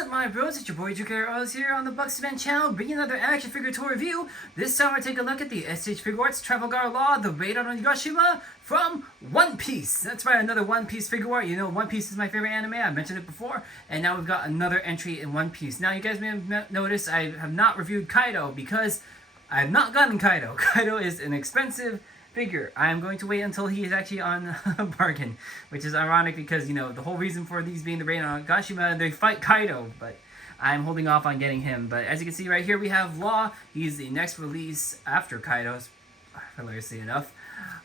up, my bros? It's your boy TrueKROO here on the Buxman channel, bringing another action figure tour review. This time I take a look at the SH Figuarts Trafalgar Law, the Raid on Hiroshima from One Piece. That's right, another One Piece figure art. You know, One Piece is my favorite anime. I mentioned it before, and now we've got another entry in One Piece. Now, you guys may have noticed I have not reviewed Kaido because I have not gotten Kaido. Kaido is an expensive figure. I am going to wait until he is actually on a bargain, which is ironic because, you know, the whole reason for these being the Raid on Hiroshima, they fight Kaido, but I'm holding off on getting him. But as you can see right here, we have Law. He's the next release after Kaido's, hilariously enough,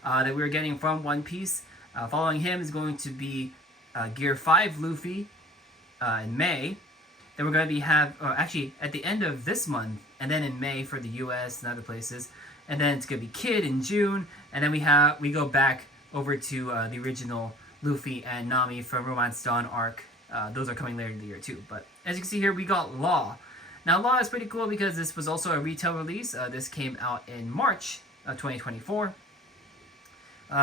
that we're getting from One Piece. Following him is going to be Gear 5 Luffy in May. Then we're going to be actually at the end of this month, and then in May for the US and other places. And then it's gonna be Kid in June, and then we go back over to the original Luffy and Nami from Romance Dawn arc. Those are coming later in the year too. But as you can see here, we got Law. Now Law is pretty cool because this was also a retail release. This came out in March of 2024.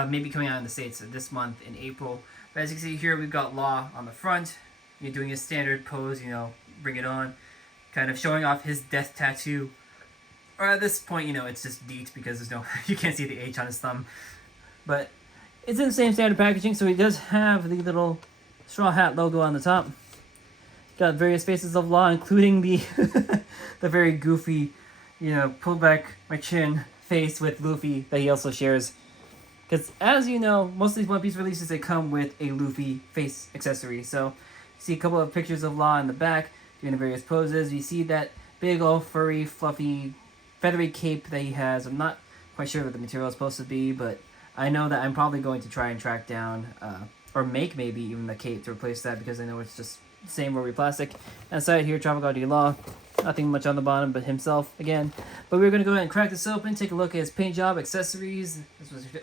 Maybe coming out in the States this month in April. But as you can see here, we've got Law on the front. You're doing his standard pose, you know, bring it on, kind of showing off his death tattoo. Or at this point, you know, it's just DEET because there's no, you can't see the H on his thumb. But it's in the same standard packaging, so he does have the little straw hat logo on the top. Got various faces of Law, including the the very goofy, you know, pull back my chin face with Luffy that he also shares. Because as you know, most of these One Piece releases, they come with a Luffy face accessory. So you see a couple of pictures of Law in the back doing the various poses. You see that big old furry, fluffy, feathery cape that he has. I'm not quite sure what the material is supposed to be, but I know that I'm probably going to try and track down, or make maybe even the cape to replace that, because I know it's just the same rubbery plastic. Inside here, Trafalgar Law, nothing much on the bottom but himself again. But we're going to go ahead and crack this open, take a look at his paint job, accessories,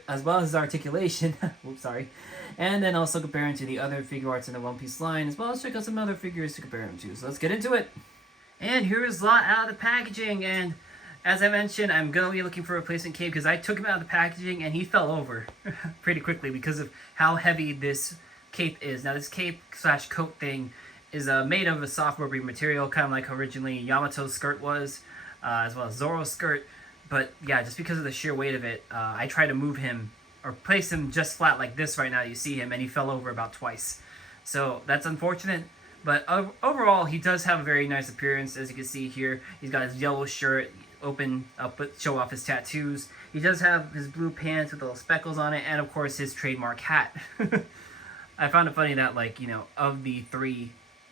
as well as his articulation. Oops, sorry. And then also compare him to the other figure arts in the One Piece line, as well as check out some other figures to compare him to. So let's get into it. And here's Law out of the packaging, and as I mentioned, I'm going to be looking for a replacement cape because I took him out of the packaging and he fell over pretty quickly because of how heavy this cape is. Now, this cape slash coat thing is made of a soft rubbery material, kind of like originally Yamato's skirt was, as well as Zoro's skirt. But yeah, just because of the sheer weight of it, I tried to move him or place him just flat like this right now. You see him, and he fell over about twice. So that's unfortunate. But overall, he does have a very nice appearance. As you can see here, he's got his yellow shirt, open up, show off his tattoos. He does have his blue pants with little speckles on it, and of course his trademark hat. I found it funny that, like, you know, of the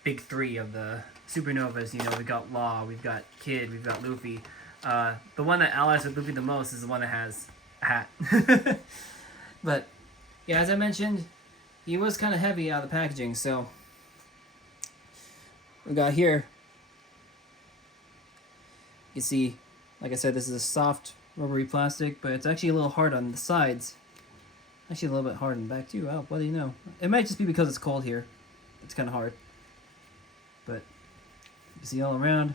big three of the supernovas, you know, we've got Law, we've got Kid, we've got Luffy. The one that allies with Luffy the most is the one that has a hat. But yeah, as I mentioned, he was kind of heavy out of the packaging, so we got here, you see, like I said, this is a soft rubbery plastic, but it's actually a little hard on the sides. Actually a little bit hard in the back too. Oh, what do you know? It might just be because it's cold here. It's kind of hard. But you can see all around.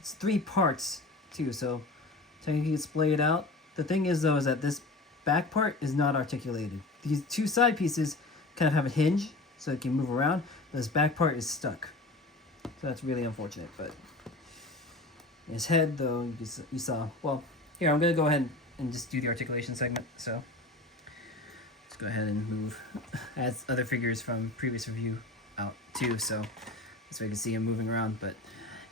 It's 3 parts too, so technically it's splayed out. The thing is though, is that this back part is not articulated. These 2 side pieces kind of have a hinge so it can move around. This back part is stuck. So that's really unfortunate, but his head, though, you saw. Well, here, I'm going to go ahead and just do the articulation segment. So let's go ahead and move. I had other figures from previous review out, too, so that's why you can see him moving around. But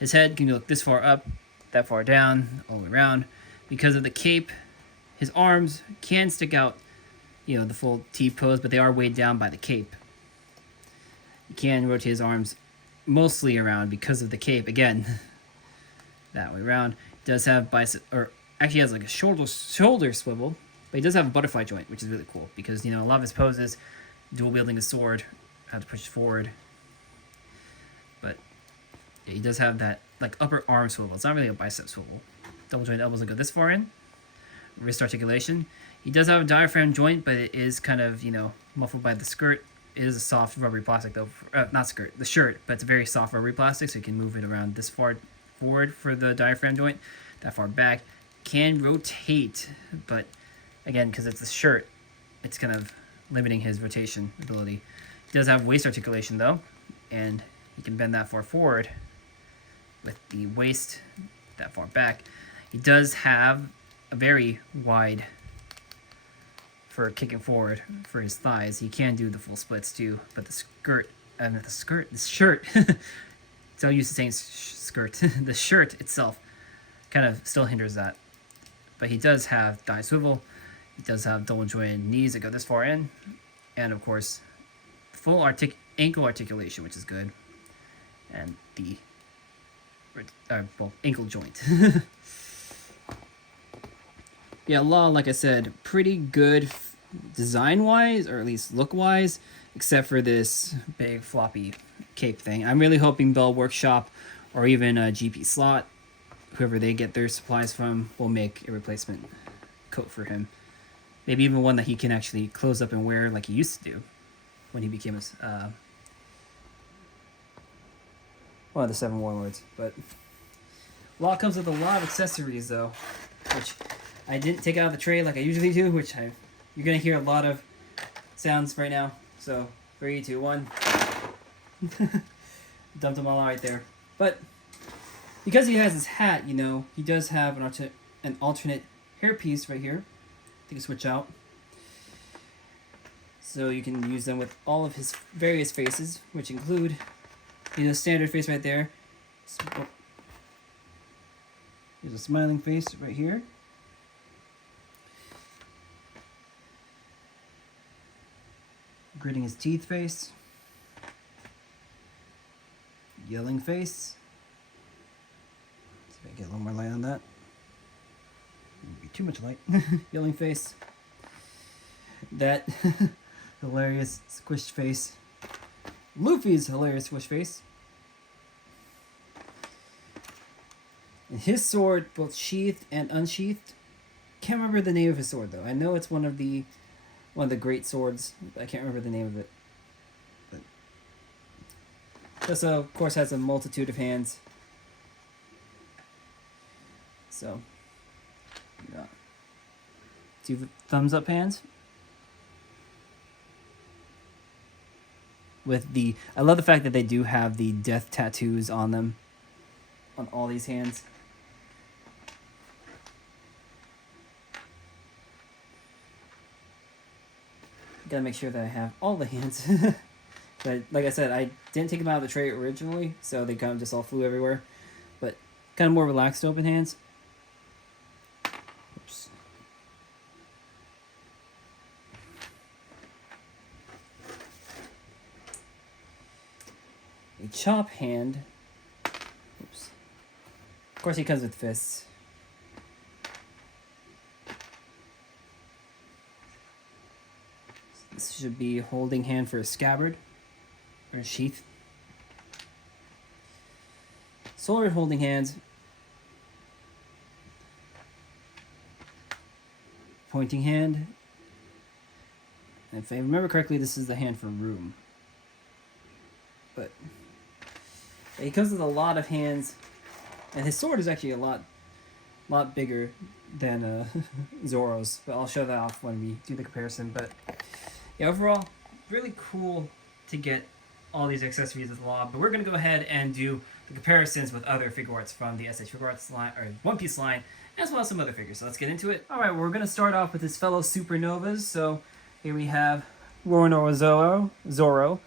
his head can look this far up, that far down, all the way around. Because of the cape, his arms can stick out, you know, the full T pose, but they are weighed down by the cape. You can rotate his arms mostly around because of the cape. Again, that way around. He does have bicep, or actually has like a shoulder swivel, but he does have a butterfly joint, which is really cool because, you know, a lot of his poses, dual wielding a sword, have to push forward. But yeah, he does have that like upper arm swivel. It's not really a bicep swivel. Double joint elbows will go this far in. Wrist articulation. He does have a diaphragm joint, but it is kind of, you know, muffled by the skirt. It is a soft rubbery plastic though, not skirt, the shirt, but it's a very soft rubbery plastic, so you can move it around this far forward for the diaphragm joint, that far back. Can rotate, but again, because it's a shirt, it's kind of limiting his rotation ability. He does have waist articulation though, and he can bend that far forward with the waist that far back. He does have a very wide for kicking forward for his thighs. He can do the full splits too, but the shirt, so used to saying skirt, the shirt itself kind of still hinders that. But he does have thigh swivel. He does have double jointed knees that go this far in, and of course, full ankle articulation, which is good, and the ankle joint. Yeah, Law, like I said, pretty good design-wise, or at least look-wise, except for this big floppy cape thing. I'm really hoping Bell Workshop or even a GP Slot, whoever they get their supplies from, will make a replacement coat for him. Maybe even one that he can actually close up and wear like he used to do when he became one of the 7 Warlords. But Law comes with a lot of accessories, though, which I didn't take out of the tray like I usually do, you're going to hear a lot of sounds right now. So, 3, 2, 1. Dumped them all out right there. But because he has his hat, you know, he does have an alternate hairpiece right here. You can switch out. So you can use them with all of his various faces, which include, a standard face right there. There's a smiling face right here. Gritting his teeth face. Yelling face. See if I can get a little more light on that. Wouldn't be too much light. Yelling face. That hilarious squished face. Luffy's hilarious squished face. And his sword, both sheathed and unsheathed. Can't remember the name of his sword though. I know it's one of the great swords. I can't remember the name of it. But this, of course, has a multitude of hands. So, yeah. 2 thumbs up hands. I love the fact that they do have the death tattoos on them, on all these hands. Gotta make sure that I have all the hands. But like I said, I didn't take them out of the tray originally, so they kind of just all flew everywhere. But kind of more relaxed open hands. Oops. A chop hand. Oops. Of course he comes with fists. This should be holding hand for a scabbard, or a sheath. Sword holding hands. Pointing hand. And if I remember correctly, this is the hand for room. But he comes with a lot of hands, and his sword is actually a lot bigger than Zoro's. But I'll show that off when we do the comparison. But yeah, overall, really cool to get all these accessories as Law, but we're going to go ahead and do the comparisons with other Figuarts from the SH Figuarts line, or One Piece line, as well as some other figures. So let's get into it. Alright, we're going to start off with his fellow Supernovas. So here we have Roronoa Zoro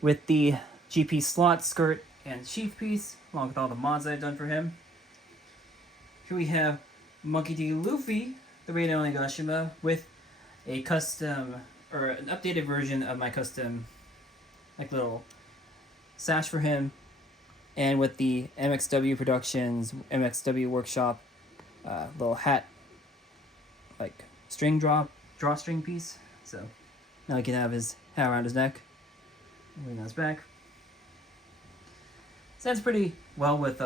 with the GP slot, skirt, and sheath piece, along with all the mods that I've done for him. Here we have Monkey D. Luffy, the Raiden Onigashima, with a custom, or an updated version of my custom, like, little sash for him, and with the MXW Productions, MXW Workshop, little hat, like, drawstring piece. So now he can have his hat around his neck, lean on his back. Stands pretty well with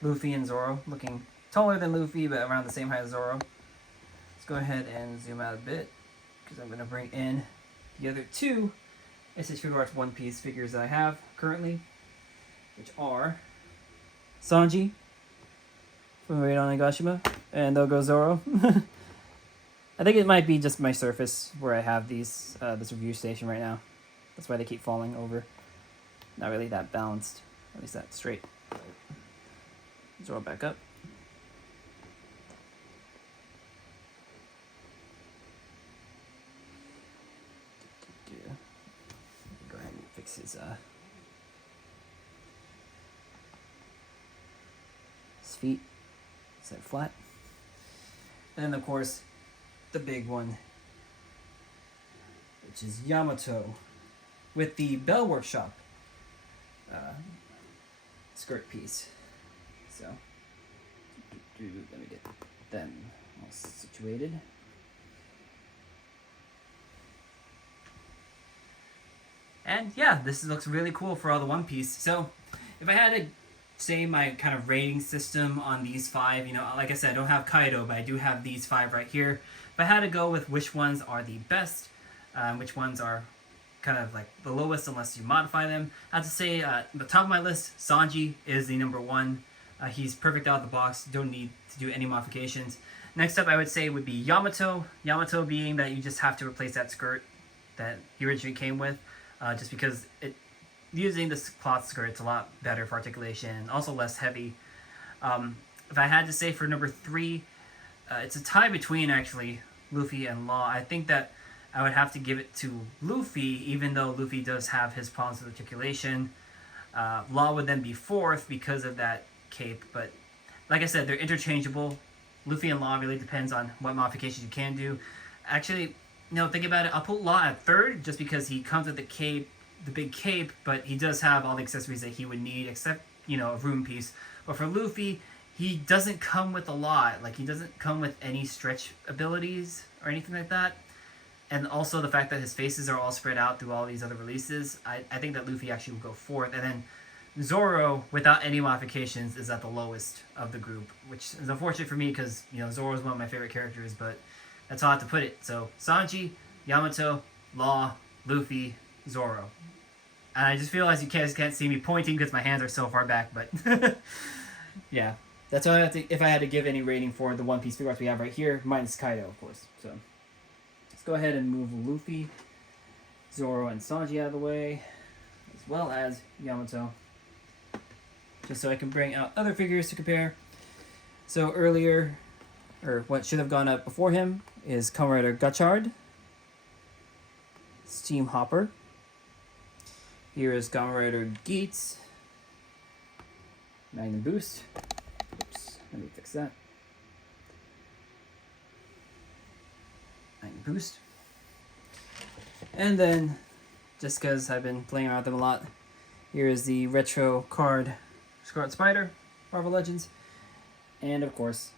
Luffy and Zoro, looking taller than Luffy, but around the same height as Zoro. Let's go ahead and zoom out a bit, because I'm going to bring in the other 2 SH Figuarts One Piece figures that I have currently, which are Sanji from Raiden Onigashima, and there goes Zoro. I think it might be just my surface where I have these this review station right now. That's why they keep falling over. not really that balanced, at least that straight. Zoro back up. Go ahead and fix his feet, set flat. And then of course, the big one, which is Yamato, with the Bell Workshop skirt piece. So, let me get them all situated. And yeah, this looks really cool for all the One Piece. So, if I had to say my kind of rating system on these 5, you know, like I said, I don't have Kaido, but I do have these 5 right here. If I had to go with which ones are the best, which ones are kind of like the lowest unless you modify them, I have to say the top of my list, Sanji is the number 1. He's perfect out of the box, don't need to do any modifications. Next up I would say would be Yamato. Yamato being that you just have to replace that skirt that he originally came with, just because using this cloth skirt, it's a lot better for articulation, also less heavy. If I had to say for number 3, it's a tie between actually Luffy and Law. I think that I would have to give it to Luffy, even though Luffy does have his problems with articulation. Law would then be 4th because of that cape, but like I said, they're interchangeable. Luffy and Law really depends on what modifications you can do. Actually, think about it, I'll put Law at 3rd just because he comes with the cape, the big cape, but he does have all the accessories that he would need, except, a room piece. But for Luffy, he doesn't come with a lot. Like, he doesn't come with any stretch abilities or anything like that. And also the fact that his faces are all spread out through all these other releases, I think that Luffy actually will go 4th. And then Zoro, without any modifications, is at the lowest of the group, which is unfortunate for me because, Zoro is one of my favorite characters, but that's how I have to put it. So, Sanji, Yamato, Law, Luffy, Zoro. And I just feel as you guys can't see me pointing because my hands are so far back, but yeah. That's what I have to, if I had to give any rating for the One Piece Figuarts we have right here, minus Kaido, of course. So, let's go ahead and move Luffy, Zoro, and Sanji out of the way, as well as Yamato, just so I can bring out other figures to compare. So earlier, or what should have gone up before him, is Kamen Rider Gachard, Steam Hopper. Here is Kamen Rider Geats, Magnum Boost. Oops, let me fix that. Magnum Boost. And then, just because I've been playing around with them a lot, here is the retro card Scarlet Spider, Marvel Legends, and of course,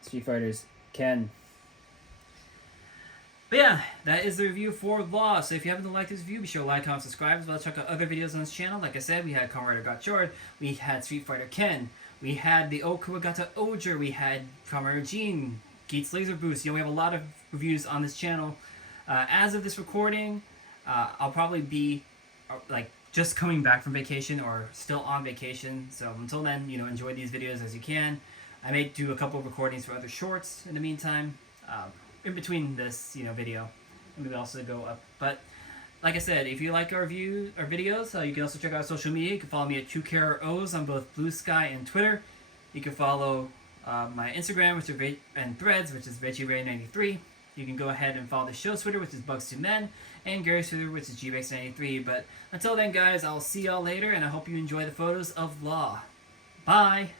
Street Fighter's Ken. But yeah, that is the review for Law. So if you haven't liked this review, be sure to like, comment, subscribe, as well as check out other videos on this channel. Like I said, we had Kamen Rider Gachard, we had Street Fighter Ken, we had the Okuwagata Oger, we had Kamen Rider Jean, Geats Laser Boost. We have a lot of reviews on this channel. As of this recording, I'll probably be just coming back from vacation or still on vacation. So until then, enjoy these videos as you can. I may do a couple of recordings for other shorts in the meantime. In between this, video, and maybe also go up. But like I said, if you like our videos, you can also check out our social media. You can follow me at TrueKROOs on both Blue Sky and Twitter. You can follow my Instagram, and Threads, which is ReggieRay93. You can go ahead and follow the show's Twitter, which is Bugs2Men, and Gary's Twitter, which is GBX93. But until then, guys, I'll see y'all later, and I hope you enjoy the photos of Law. Bye!